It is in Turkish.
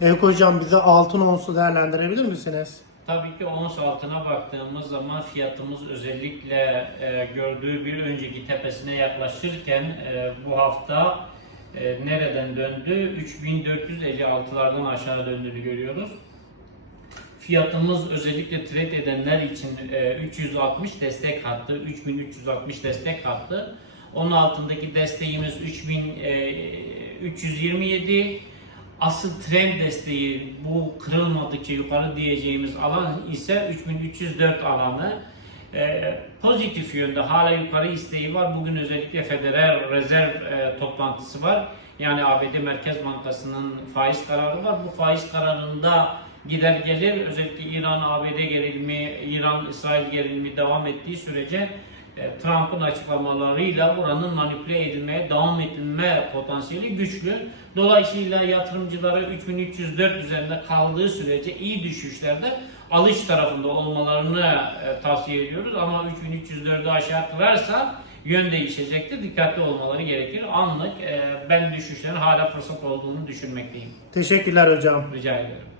Eyüp Hocam bize altın onsu değerlendirebilir misiniz? Tabii ki ons altına baktığımız zaman fiyatımız özellikle e, gördüğü bir önceki tepesine yaklaşırken e, bu hafta e, nereden döndü? 3456'lardan aşağı döndüğünü görüyoruz. Fiyatımız özellikle trade edenler için e, 360 destek hattı, 3360 destek hattı. Onun altındaki desteğimiz 3327. Asıl trend desteği bu kırılmadıkça yukarı diyeceğimiz alan ise 3304 alanı. E, pozitif yönde hala yukarı isteği var. Bugün özellikle Federal Rezerv e, toplantısı var. Yani ABD Merkez Bankası'nın faiz kararı var. Bu faiz kararında gider gelir özellikle İran-ABD gerilimi, İran-İsrail gerilimi devam ettiği sürece Trump'ın açıklamalarıyla oranın manipüle edilmeye devam edilme potansiyeli güçlü. Dolayısıyla yatırımcılara 3304 üzerinde kaldığı sürece iyi düşüşlerde alış tarafında olmalarını e, tavsiye ediyoruz. Ama 3304'ü aşağı kırarsa yön değişecektir. Dikkatli olmaları gerekir. Anlık e, ben düşüşlerin hala fırsat olduğunu düşünmekteyim. Teşekkürler hocam. Rica ederim.